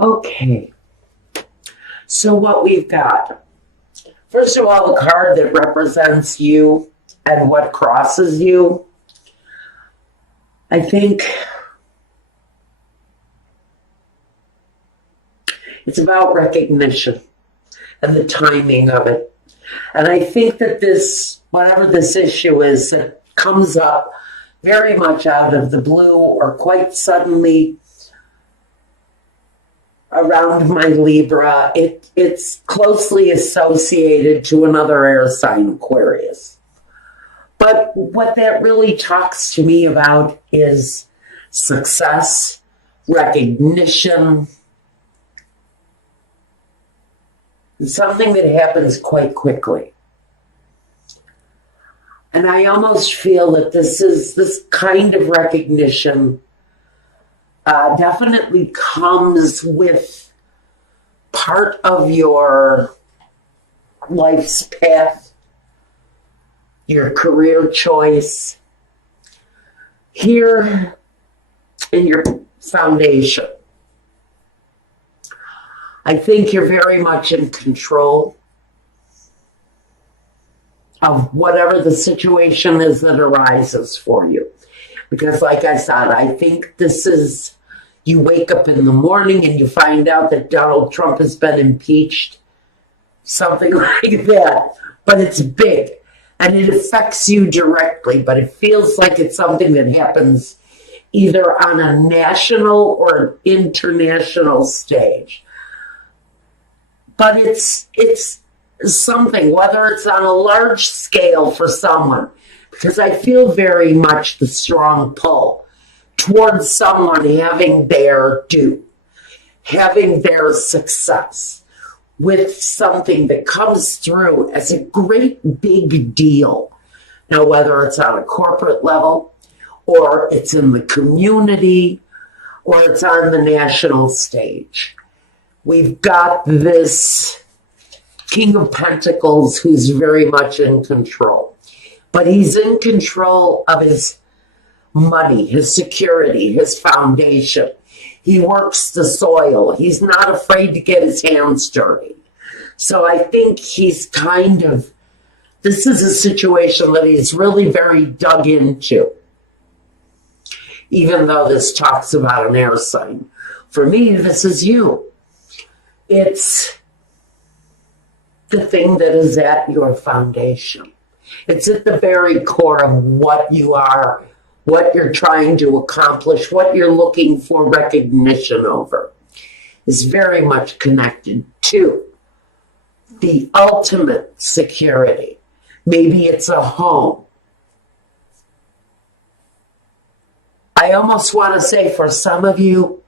Okay, so what we've got, first of all, the card that represents you and what crosses you. I think it's about recognition and the timing of it. And I think that this, whatever this issue is that comes up very much out of the blue or quite suddenly around my Libra, it's closely associated to another air sign, Aquarius. But what that really talks to me about is success, recognition, something that happens quite quickly. And I almost feel that this kind of recognition definitely comes with part of your life's path, your career choice, here in your foundation. I think you're very much in control of whatever the situation is that arises for you. Because like I said, I think this is, you wake up in the morning and you find out that Donald Trump has been impeached, something like that. But it's big and it affects you directly, but it feels like it's something that happens either on a national or an international stage. But it's something, whether it's on a large scale for someone, because I feel very much the strong pull towards someone having their due, having their success with something that comes through as a great big deal. Now, whether it's on a corporate level, or it's in the community, or it's on the national stage. We've got this King of Pentacles who's very much in control. But he's in control of his money, his security, his foundation. He works the soil. He's not afraid to get his hands dirty. So I think he's kind of, this is a situation that he's really very dug into. Even though this talks about an air sign. For me, this is you. It's the thing that is at your foundation. It's at the very core of what you are, what you're trying to accomplish, what you're looking for recognition over. Is very much connected to the ultimate security. Maybe it's a home. I almost want to say for some of you,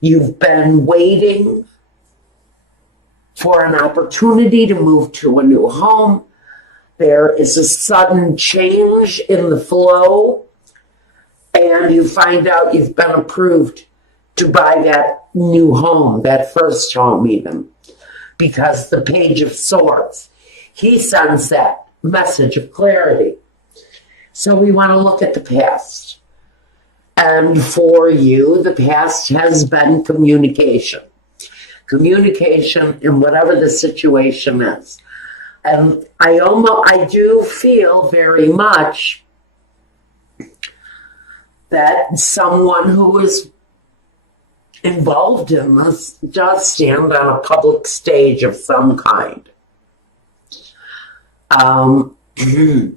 you've been waiting for an opportunity to move to a new home. There is a sudden change in the flow, and you find out you've been approved to buy that new home, that first home even, because the Page of Swords, he sends that message of clarity. So we want to look at the past. And for you, the past has been communication. Communication in whatever the situation is. And I do feel very much that someone who is involved in this does stand on a public stage of some kind. In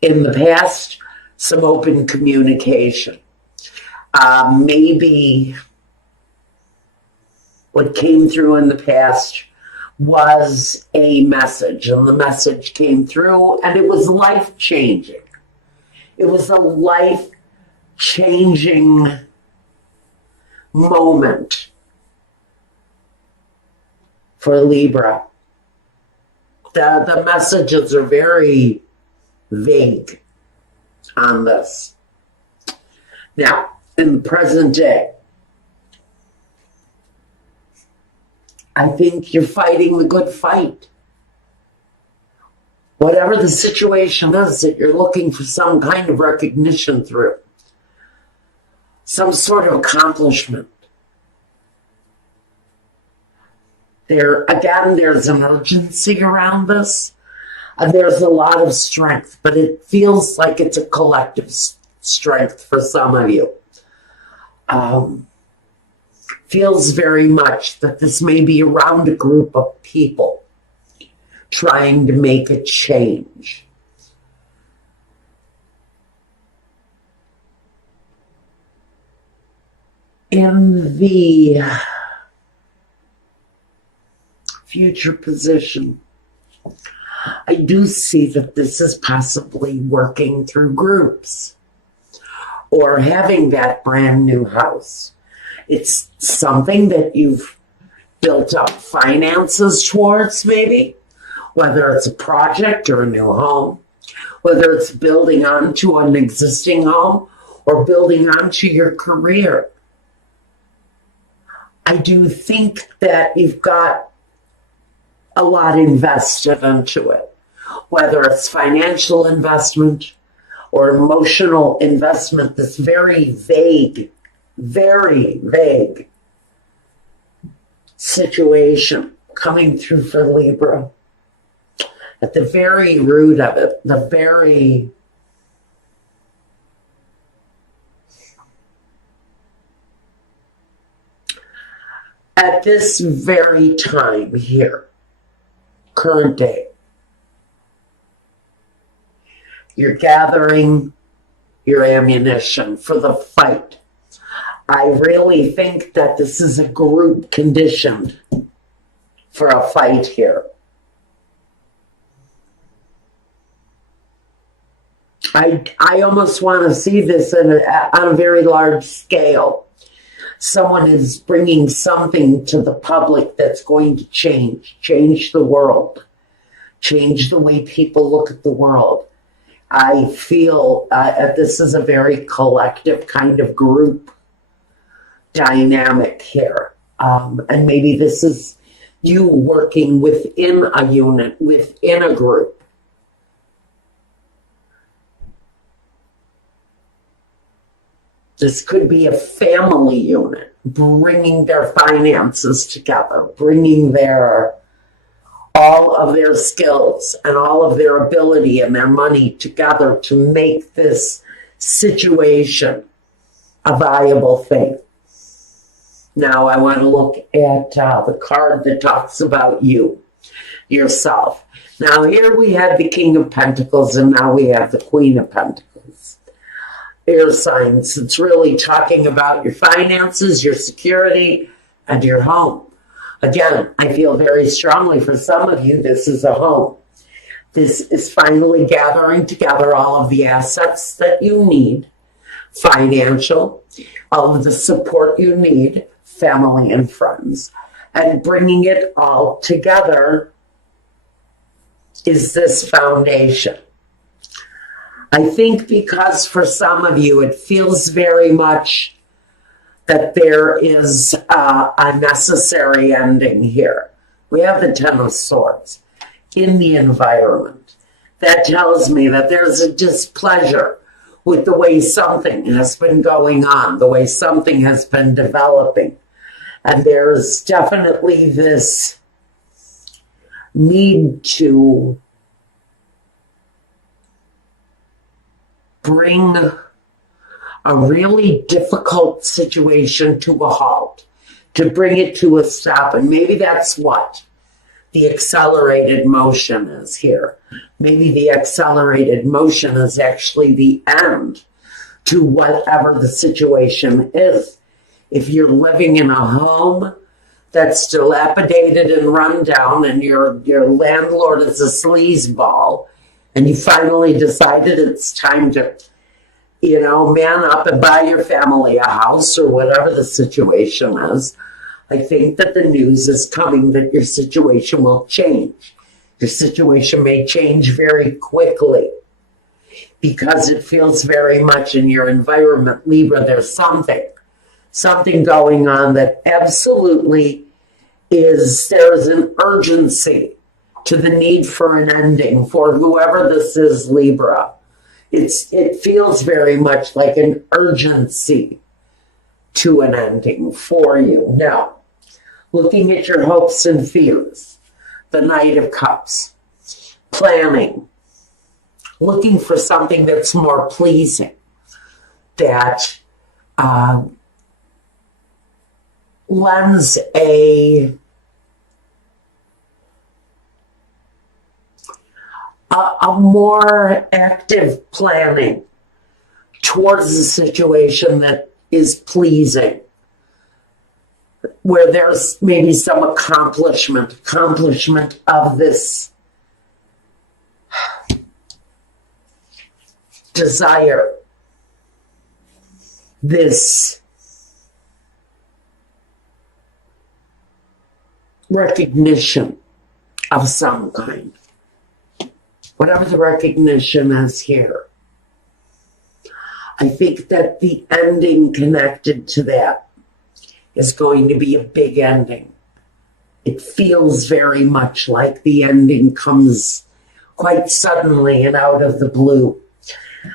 the past, some open communication. Maybe what came through in the past was a message, and the message came through, and it was life-changing. It was a life-changing moment for Libra. The messages are very vague on this. Now, in the present day, I think you're fighting the good fight. Whatever the situation is that you're looking for some kind of recognition through, some sort of accomplishment. There's an urgency around this, and there's a lot of strength, but it feels like it's a collective strength for some of you. Feels very much that this may be around a group of people trying to make a change. In the future position, I do see that this is possibly working through groups or having that brand new house. It's something that you've built up finances towards, maybe, whether it's a project or a new home, whether it's building onto an existing home or building onto your career. I do think that you've got a lot invested into it, whether it's financial investment or emotional investment, this very vague situation coming through for Libra. At the very root of it, at this very time here, current day, you're gathering your ammunition for the fight. I really think that this is a group conditioned for a fight here. I almost want to see this on a very large scale. Someone is bringing something to the public that's going to change the world, change the way people look at the world. I feel this is a very collective kind of group dynamic here. And maybe this is you working within a unit, within a group. This could be a family unit, bringing their finances together, bringing all of their skills and all of their ability and their money together to make this situation a viable thing. Now I want to look at the card that talks about you, yourself. Now here we have the King of Pentacles and now we have the Queen of Pentacles. Air signs. It's really talking about your finances, your security, and your home. Again, I feel very strongly for some of you, this is a home. This is finally gathering together all of the assets that you need, financial, all of the support you need, family and friends, and bringing it all together is this foundation. I think because for some of you, it feels very much that there is a necessary ending here. We have the Ten of Swords in the environment. That tells me that there's a displeasure with the way something has been going on, the way something has been developing. And there's definitely this need to bring a really difficult situation to a halt, to bring it to a stop. And maybe that's what the accelerated motion is here. Maybe the accelerated motion is actually the end to whatever the situation is. If you're living in a home that's dilapidated and run down and your landlord is a sleazeball, and you finally decided it's time to, man up and buy your family a house or whatever the situation is, I think that the news is coming that your situation will change. Your situation may change very quickly because it feels very much in your environment, Libra, there's something going on that absolutely there's an urgency to the need for an ending for whoever this is, Libra. It feels very much like an urgency to an ending for you. Now, looking at your hopes and fears, the Knight of Cups, planning, looking for something that's more pleasing, that lends a more active planning towards a situation that is pleasing, where there's maybe some accomplishment of this desire, this recognition of some kind. Whatever the recognition is here. I think that the ending connected to that is going to be a big ending. It feels very much like the ending comes quite suddenly and out of the blue.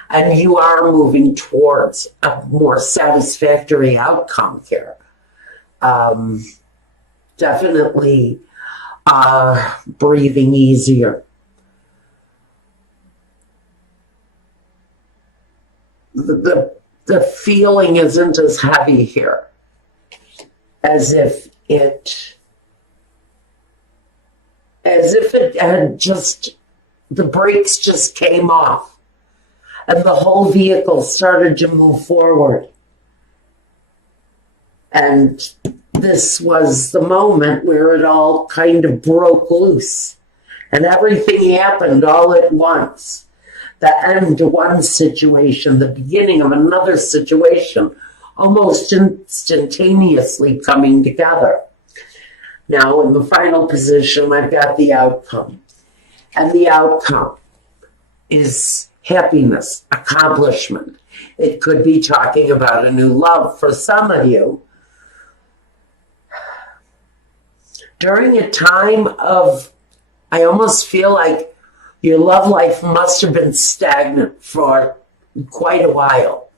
And you are moving towards a more satisfactory outcome here. Definitely breathing easier. The feeling isn't as heavy here, as if it had just, the brakes just came off and the whole vehicle started to move forward. And this was the moment where it all kind of broke loose and everything happened all at once. The end to one situation, the beginning of another situation, almost instantaneously coming together. Now, in the final position, I've got the outcome. And the outcome is happiness, accomplishment. It could be talking about a new love for some of you. During a time of, I almost feel like your love life must have been stagnant for quite a while.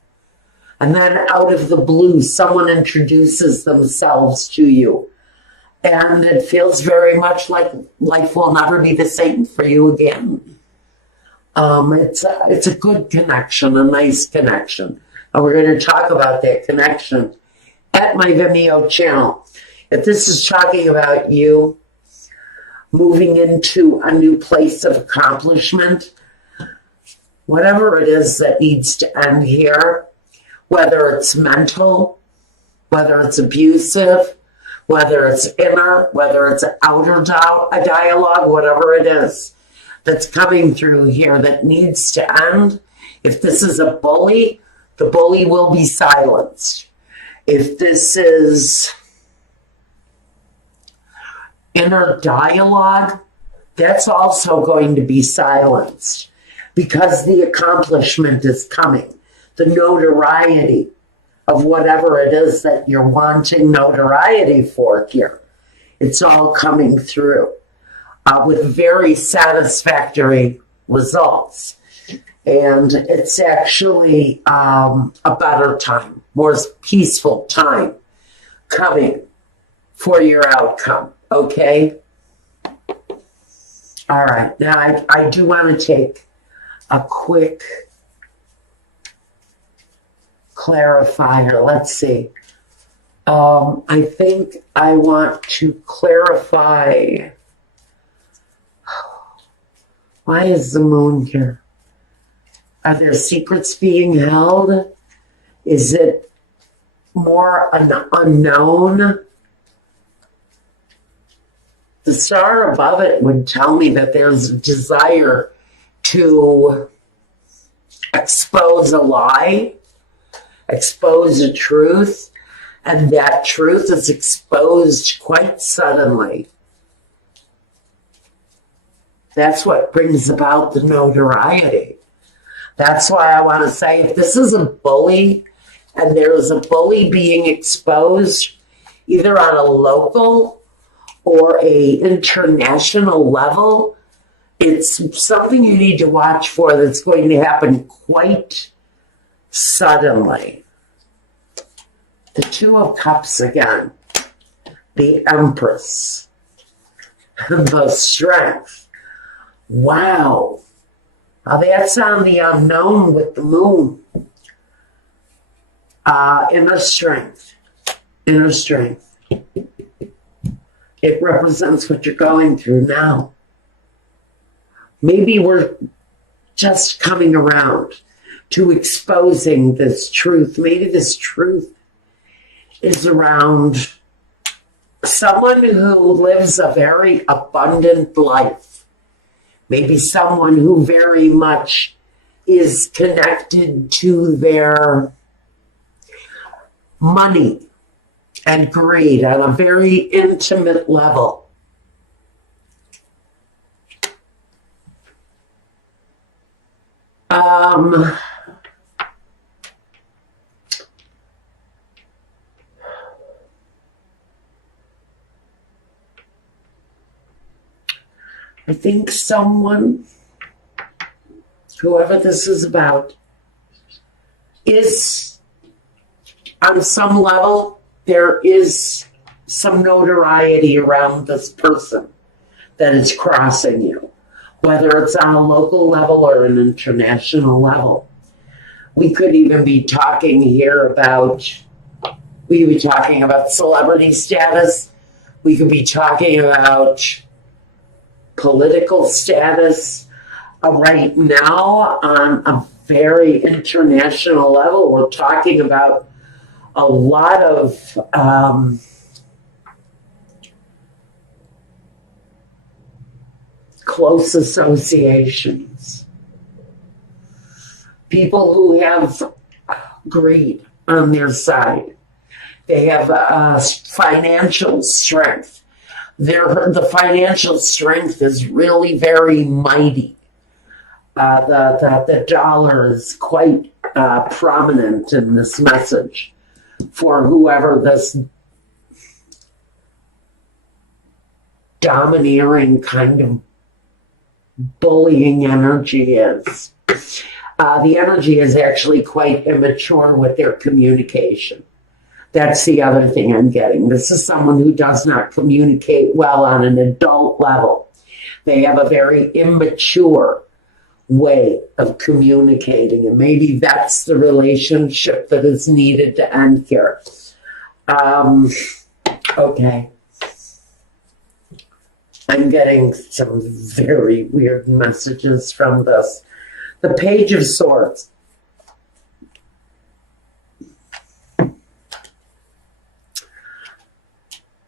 And then out of the blue, someone introduces themselves to you. And it feels very much like life will never be the same for you again. It's a good connection, a nice connection. And we're going to talk about that connection at my Vimeo channel. If this is talking about you moving into a new place of accomplishment, whatever it is that needs to end here, whether it's mental, whether it's abusive, whether it's inner, whether it's outer a dialogue, whatever it is that's coming through here that needs to end. If this is a bully, the bully will be silenced. If this is inner dialogue, that's also going to be silenced because the accomplishment is coming. The notoriety of whatever it is that you're wanting notoriety for here, it's all coming through with very satisfactory results. And it's actually a better time, more peaceful time coming for your outcome. Okay? All right. Now, I do want to take a quick clarifier. Let's see. I think I want to clarify. Why is the moon here? Are there secrets being held? Is it more an unknown? The star above it would tell me that there's a desire to expose a lie, expose a truth, and that truth is exposed quite suddenly. That's what brings about the notoriety. That's why I want to say, if this is a bully and there's a bully being exposed either on a local or a international level, it's something you need to watch for that's going to happen quite suddenly. The Two of Cups again. the Empress, the Strength. Wow. Now that's on the unknown with the moon. Inner strength. Inner strength. It represents what you're going through now. Maybe we're just coming around to exposing this truth. Maybe this truth is around someone who lives a very abundant life. Maybe someone who very much is connected to their money and greed on a very intimate level. I think someone, whoever this is about, is on some level, there is some notoriety around this person that is crossing you, whether it's on a local level or an international level. We could even be talking here about, we could be talking about celebrity status. We could be talking about political status. Right now, on a very international level, we're talking about a lot of close associations. People who have greed on their side. They have financial strength. The financial strength is really very mighty. The dollar is quite prominent in this message for whoever this domineering kind of bullying energy is. The energy is actually quite immature with their communication. That's the other thing I'm getting. This is someone who does not communicate well on an adult level. They have a very immature way of communicating, and maybe that's the relationship that is needed to end here. Okay. I'm getting some very weird messages from this. The Page of Swords.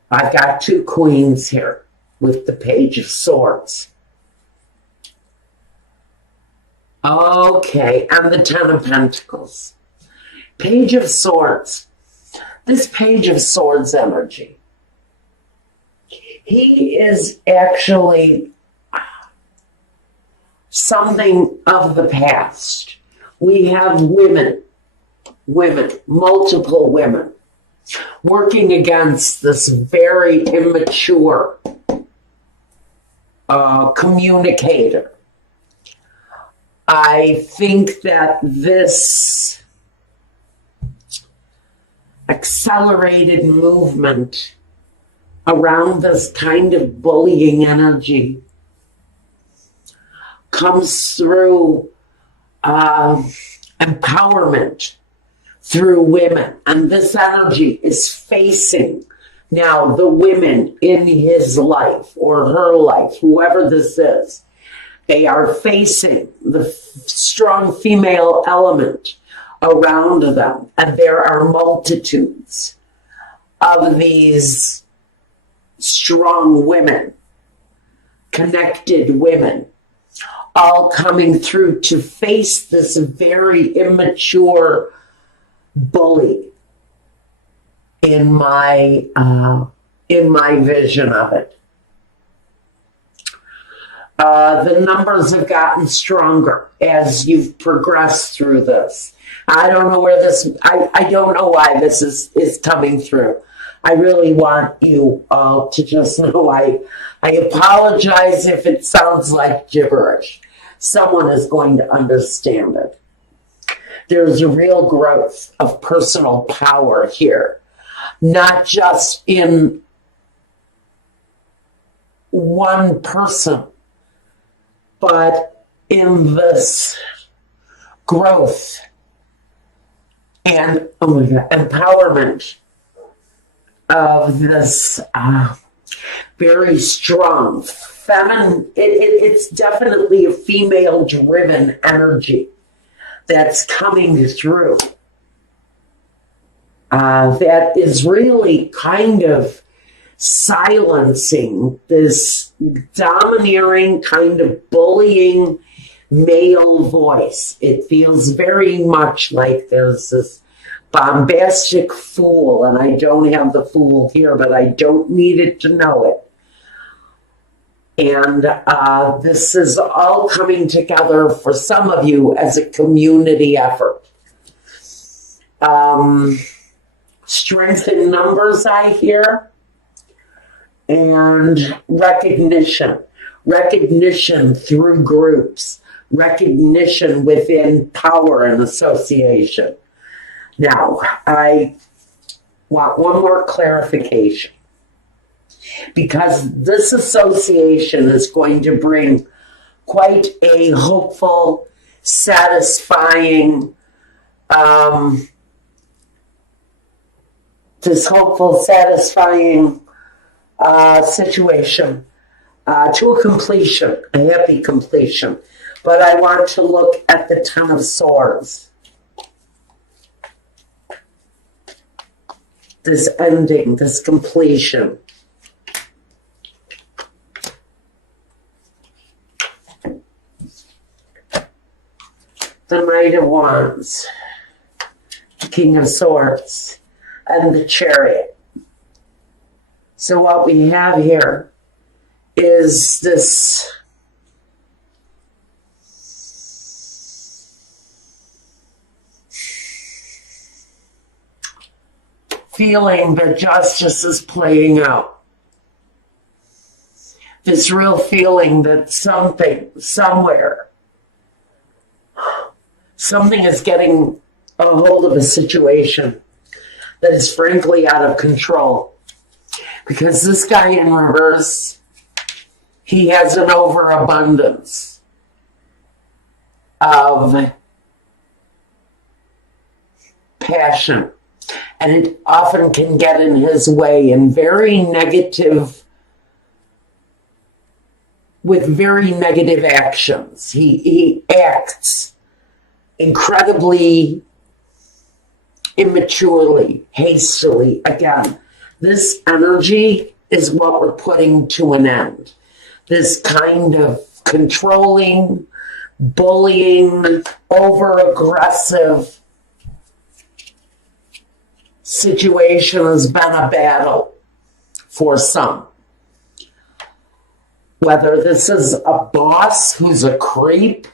I've got two queens here with the Page of Swords. Okay, and the Ten of Pentacles. Page of Swords. This Page of Swords energy. He is actually something of the past. We have women, multiple women, working against this very immature communicator. I think that this accelerated movement around this kind of bullying energy comes through empowerment through women. And this energy is facing now the women in his life or her life, whoever this is. They are facing the strong female element around them. And there are multitudes of these strong women, connected women, all coming through to face this very immature bully in my vision of it. The numbers have gotten stronger as you've progressed through this. I don't know where this, I don't know why this is coming through. I really want you all to just know I apologize if it sounds like gibberish. Someone is going to understand it. There's a real growth of personal power here, not just in one person, but in this growth and empowerment of this very strong feminine, it's definitely a female-driven energy that's coming through. That is really kind of silencing this domineering, kind of bullying male voice. It feels very much like there's this bombastic fool, and I don't have the fool here, but I don't need it to know it. And this is all coming together for some of you as a community effort. Strength in numbers, I hear, and recognition through groups, recognition within power and association. Now, I want one more clarification, because this association is going to bring quite a hopeful, satisfying, situation to a completion, a happy completion. But I want to look at the Ten of Swords. This ending, this completion. The Knight of Wands, the King of Swords, and the Chariot. So what we have here is this feeling that justice is playing out. This real feeling that something, somewhere, something is getting a hold of a situation that is frankly out of control. Because this guy in reverse, he has an overabundance of passion. And it often can get in his way in very negative, with very negative actions. He acts incredibly immaturely, hastily. Again, this energy is what we're putting to an end. This kind of controlling, bullying, over-aggressive situation has been a battle for some. Whether this is a boss who's a creep,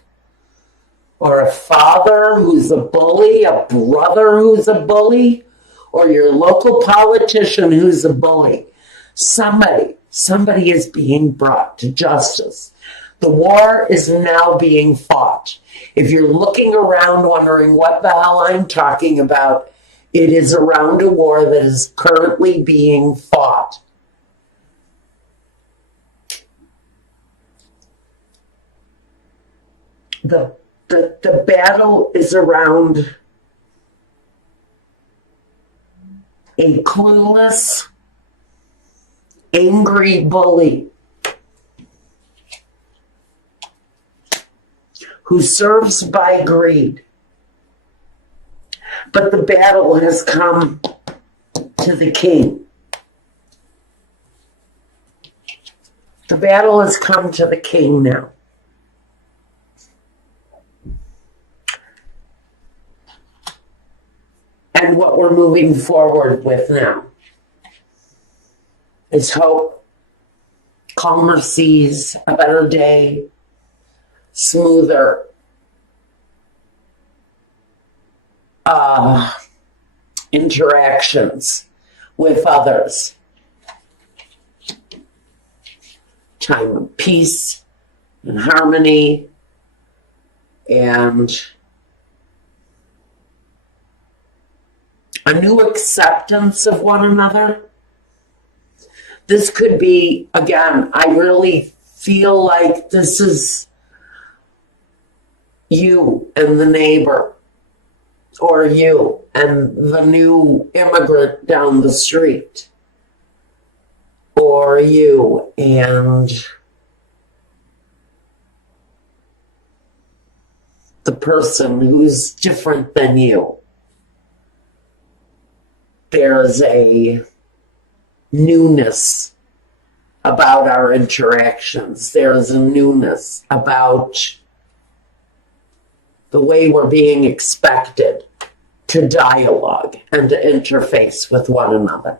or a father who's a bully, a brother who's a bully, or your local politician who's a bully. Somebody is being brought to justice. The war is now being fought. If you're looking around wondering what the hell I'm talking about, it is around a war that is currently being fought. The battle is around a clueless, angry bully who serves by greed. But the battle has come to the king. The battle has come to the king now. And what we're moving forward with now is hope, calmer seas, a better day, smoother interactions with others. Time of peace and harmony and a new acceptance of one another. this could be, again, I really feel like this is you and the neighbor, or you and the new immigrant down the street, or you and the person who's different than you. There's a newness about our interactions. There's a newness about the way we're being expected to dialogue and to interface with one another.